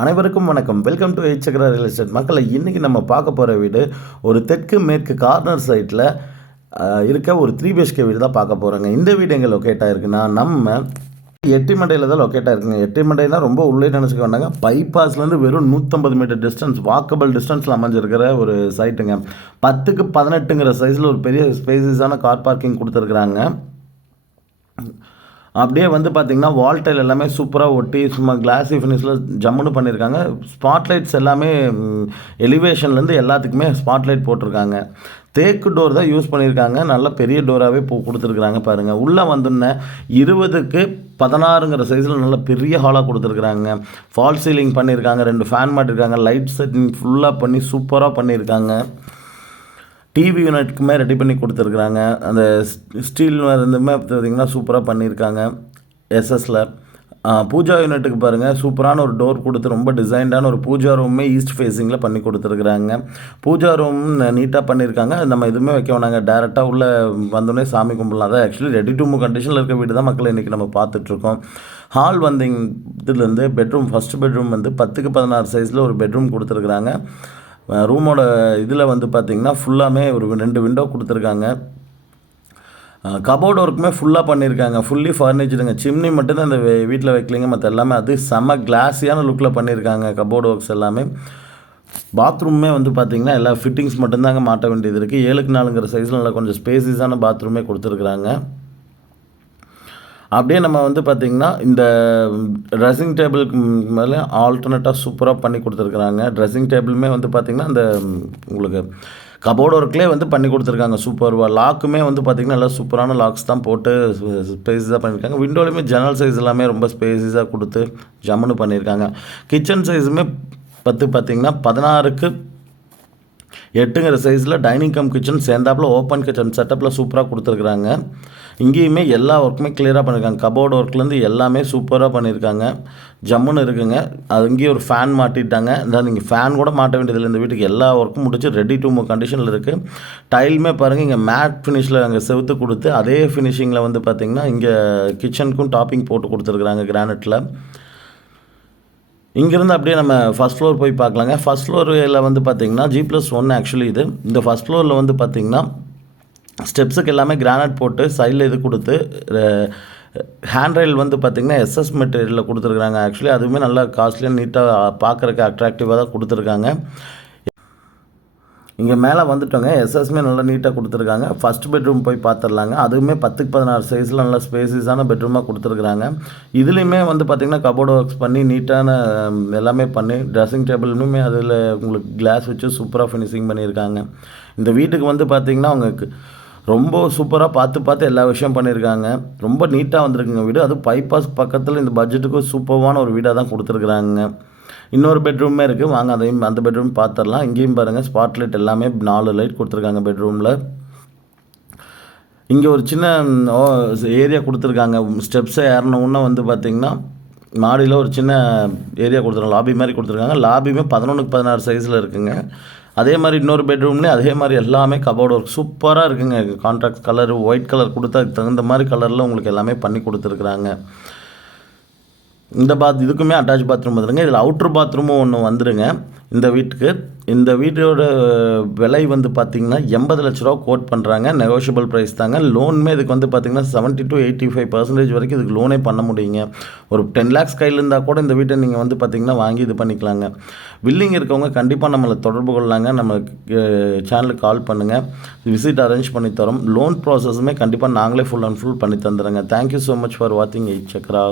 அனைவருக்கும் வணக்கம். Welcome to H Chakra real estate. மக்களை இன்றைக்கி நம்ம பார்க்க போகிற வீடு ஒரு தெற்கு மேற்கு கார்னர் சைட்டில் இருக்க ஒரு 3 BHK வீடு தான் பார்க்க போகிறோங்க. இந்த வீடு எங்கே லொக்கேட் ஆகிருக்குன்னா நம்ம எட்டிமண்டையில் தான் லொக்கேட் ஆகிருக்குங்க. எட்டிமண்டைனா ரொம்ப உள்ளே நினச்சிக்க வேண்டாங்க. பைபாஸ்லேருந்து வெறும் 150 மீட்டர் டிஸ்டன்ஸ், வாக்கபிள் டிஸ்டன்ஸில் அமைஞ்சிருக்கிற ஒரு சைட்டுங்க. 10க்கு 18ங்கிற சைஸில் ஒரு பெரிய ஸ்பேசிஸான கார் பார்க்கிங் கொடுத்துருக்குறாங்க. அப்படியே வந்து பார்த்திங்கன்னா வால் டைல் எல்லாமே சூப்பராக ஒட்டி சும்மா கிளாஸி ஃபினிஷில் ஜம்முன்னு பண்ணியிருக்காங்க. ஸ்பாட்லைட்ஸ் எல்லாமே எலிவேஷன்லேருந்து எல்லாத்துக்குமே ஸ்பாட்லைட் போட்டிருக்காங்க. தேக்கு டோர் தான் யூஸ் பண்ணியிருக்காங்க. நல்ல பெரிய டோராகவே கொடுத்துருக்குறாங்க பாருங்கள். உள்ளே வந்துன்னு 20க்கு 16ங்கிற சைஸில் நல்ல பெரிய ஹாலாக கொடுத்துருக்குறாங்க. ஃபால் சீலிங் பண்ணியிருக்காங்க. 2 ஃபேன் மாட்டிருக்காங்க. லைட் செட்டிங் ஃபுல்லாக பண்ணி சூப்பராக பண்ணியிருக்காங்க. டிவி யூனிட்டுக்குமே ரெடி பண்ணி கொடுத்துருக்குறாங்க. அந்த ஸ்டீல் இருந்துமே பார்த்திங்கன்னா சூப்பராக பண்ணியிருக்காங்க. எஸ்எஸில் பூஜா யூனிட்டுக்கு பாருங்கள், சூப்பரான ஒரு டோர் கொடுத்து ரொம்ப டிசைன்டான ஒரு பூஜா ரூமே ஈஸ்ட் ஃபேஸிங்கில் பண்ணி கொடுத்துருக்குறாங்க. பூஜா ரூம் நீட்டாக பண்ணியிருக்காங்க. நம்ம எதுவுமே வைக்க வேணாங்க, டேரெக்டாக உள்ளே வந்தோடனே சாமி கும்பிடலாம். அதான் ஆக்சுவலி ரெடி டு மூவ் கண்டிஷனில் இருக்க வீடு தான் மக்கள் இன்றைக்கி நம்ம பார்த்துட்ருக்கோம். ஹால் இதுலேருந்து பெட்ரூம், ஃபஸ்ட் பெட்ரூம் வந்து 10க்கு 16 சைஸில் ஒரு பெட்ரூம் கொடுத்துருக்குறாங்க. ரூமோட இதில் வந்து பார்த்திங்கன்னா ஃபுல்லாமே ஒரு 2 விண்டோ கொடுத்துருக்காங்க. கபோர்டு ஒர்க்குமே ஃபுல்லாக பண்ணியிருக்காங்க. ஃபுல்லி ஃபர்னிச்சருங்க. சிம்னி மட்டும்தான் இந்த வீட்டில் வைக்கலிங்க, மற்ற எல்லாமே அது செம்ம கிளாஸியான லுக்கில் பண்ணியிருக்காங்க. கபோர்டு ஒர்க்ஸ் எல்லாமே. பாத்ரூமே வந்து பார்த்திங்கன்னா எல்லா ஃபிட்டிங்ஸ் மட்டும்தாங்க மாட்ட வேண்டியது இருக்குது. 7க்கு 4ங்கிற சைஸில் நல்லா கொஞ்சம் ஸ்பேசிஸான பாத்ரூமே கொடுத்துருக்குறாங்க. அப்படியே நம்ம வந்து பார்த்திங்கன்னா இந்த ட்ரெஸ்ஸிங் டேபிளுக்கு மேலே ஆல்டர்னேட்டாக சூப்பராக பண்ணி கொடுத்துருக்குறாங்க. ட்ரெஸ்ஸிங் டேபிளுமே வந்து பார்த்திங்கன்னா இந்த உங்களுக்கு கபோர்டு ஒர்க்லேயே வந்து பண்ணி கொடுத்துருக்காங்க. சூப்பராக லாக்குமே வந்து பார்த்திங்கன்னா நல்லா சூப்பரான லாக்ஸ் தான் போட்டு ஸ்பேஸஸாக பண்ணியிருக்காங்க. விண்டோலையுமே ஜன்னல் சைஸ் எல்லாமே ரொம்ப ஸ்பேஸஸாக கொடுத்து ஜம்முன்னு பண்ணியிருக்காங்க. கிச்சன் சைஸுமே பார்த்திங்கன்னா 16க்கு 8ங்கிற சைஸில் டைனிங் கம் கிச்சன் சேர்ந்தாப்பில் ஓப்பன் கிச்சன் செட்டப்பில் சூப்பராக கொடுத்துருக்குறாங்க. இங்கேயுமே எல்லா ஒர்க்குமே கிளியராக பண்ணியிருக்காங்க. கபோர்டு ஒர்க்லேருந்து எல்லாமே சூப்பராக பண்ணியிருக்காங்க. ஜம்முன்னு இருக்குங்க. அது இங்கேயே ஒரு ஃபேன் மாட்டிட்டாங்க. இந்த நீங்கள் ஃபேன் கூட மாட்ட வேண்டியதில்லை. இந்த வீட்டுக்கு எல்லா ஒர்க்கும் முடிச்சு ரெடி டு மூவ் கண்டிஷனில் இருக்குது. டைலுமே பாருங்கள், இங்கே மேட் ஃபினிஷில் அங்கே செவுத்து கொடுத்து அதே ஃபினிஷிங்கில் வந்து பார்த்திங்கன்னா இங்கே கிச்சனுக்கும் டாப்பிங் போட்டு கொடுத்துருக்குறாங்க கிரானைட்டில். இங்கேருந்து அப்படியே நம்ம ஃபஸ்ட் ஃப்ளோர் போய் பார்க்கலாங்க. ஃபஸ்ட் ஃப்ளோரில் வந்து பார்த்திங்கன்னா G+1 ஆக்சுவலி இது. இந்த ஃபஸ்ட் ஃப்ளோரில் வந்து பார்த்திங்கன்னா ஸ்டெப்ஸுக்கு எல்லாமே கிரானைட் போட்டு சைடில் இது கொடுத்து ஹேண்ட் ரெயில் வந்து பார்த்திங்கன்னா எஸ்எஸ் மெட்டீரியலில் கொடுத்துருக்குறாங்க. ஆக்சுவலி அதுவுமே நல்லா காஸ்ட்லியாக நீட்டாக பார்க்குறக்கு அட்ராக்டிவாக தான் கொடுத்துருக்காங்க. இங்கே மேலே வந்துட்டோங்க. எஸ்எஸ்மே நல்லா நீட்டாக கொடுத்துருக்காங்க. ஃபஸ்ட் பெட்ரூம் போய் பார்த்துடலாங்க. அதுவுமே 10க்கு 16 சைஸில் நல்லா ஸ்பேசிஸான பெட்ரூமாக கொடுத்துருக்குறாங்க. இதுலேயுமே வந்து பார்த்திங்கன்னா கபோர்டு ஒர்க்ஸ் பண்ணி நீட்டான எல்லாமே பண்ணி ட்ரெஸ்ஸிங் டேபிளுமே அதில் உங்களுக்கு கிளாஸ் வச்சு சூப்பராக ஃபினிஷிங் பண்ணியிருக்காங்க. இந்த வீட்டுக்கு வந்து பார்த்திங்கன்னா அவங்களுக்கு ரொம்ப சூப்பராக பார்த்து எல்லா விஷயம் பண்ணியிருக்காங்க. ரொம்ப நீட்டாக வந்திருக்குங்க வீடு. அது பைபாஸ் பக்கத்தில் இந்த பட்ஜெட்டுக்கு சூப்பரான ஒரு வீடாக தான் கொடுத்துருக்குறாங்க. இன்னொரு பெட்ரூமே இருக்குது, வாங்க அதையும் அந்த பெட்ரூம் பார்த்துடலாம். இங்கேயும் பாருங்கள் ஸ்பாட்லைட் எல்லாமே 4 லைட் கொடுத்துருக்காங்க பெட்ரூமில். இங்கே ஒரு சின்ன ஏரியா கொடுத்துருக்காங்க. ஸ்டெப்ஸை ஏறினவுன்னே வந்து பார்த்திங்கன்னா மாடியில் ஒரு சின்ன ஏரியா கொடுத்துருக்காங்க. லாபி மாதிரி கொடுத்துருக்காங்க. லாபியுமே 11க்கு 16 சைஸில் இருக்குங்க. அதே மாதிரி இன்னொரு பெட்ரூம்லேயே அதே மாதிரி எல்லாமே கபோர்டு ஒர்க் சூப்பராக இருக்குங்க. கான்ட்ராக்ட் கலர் ஒயிட் கலர் கொடுத்தா தகுந்த மாதிரி கலரில் உங்களுக்கு எல்லாமே பண்ணி கொடுத்துருக்குறாங்க. இந்த இதுக்குமே அட்டாச் பாத்ரூம் வந்துடுங்க. இதில் அவுட்ரு பாத்ரூமும் ஒன்று வந்துடுங்க இந்த வீட்டுக்கு. இந்த வீட்டோட விலை வந்து பார்த்திங்கன்னா 80 லட்ச ரூபா கோட் பண்ணுறாங்க. நெகோஷியபிள் ப்ரைஸ் தாங்க. லோனுமே இதுக்கு வந்து பார்த்திங்கன்னா 70 to 85% வரைக்கும் இதுக்கு லோனே பண்ண முடியுங்க. ஒரு 10 lakhs கையில் இருந்தால் கூட இந்த வீட்டை நீங்கள் வந்து பார்த்திங்கன்னா வாங்கி இது பண்ணிக்கலாங்க. வில்லிங் இருக்கவங்க கண்டிப்பாக நம்மளை தொடர்பு கொள்ளலாங்க. நம்ம சேனலுக்கு கால் பண்ணுங்கள், விசிட் அரேஞ்ச் பண்ணி தரோம். லோன் ப்ராசஸுமே கண்டிப்பாக நாங்களே ஃபுல் அண்ட் ஃபுல் பண்ணி தந்துடுறோங்க. தேங்க்யூ ஸோ மச் ஃபார் வாட்சிங் எச் சக்ரா.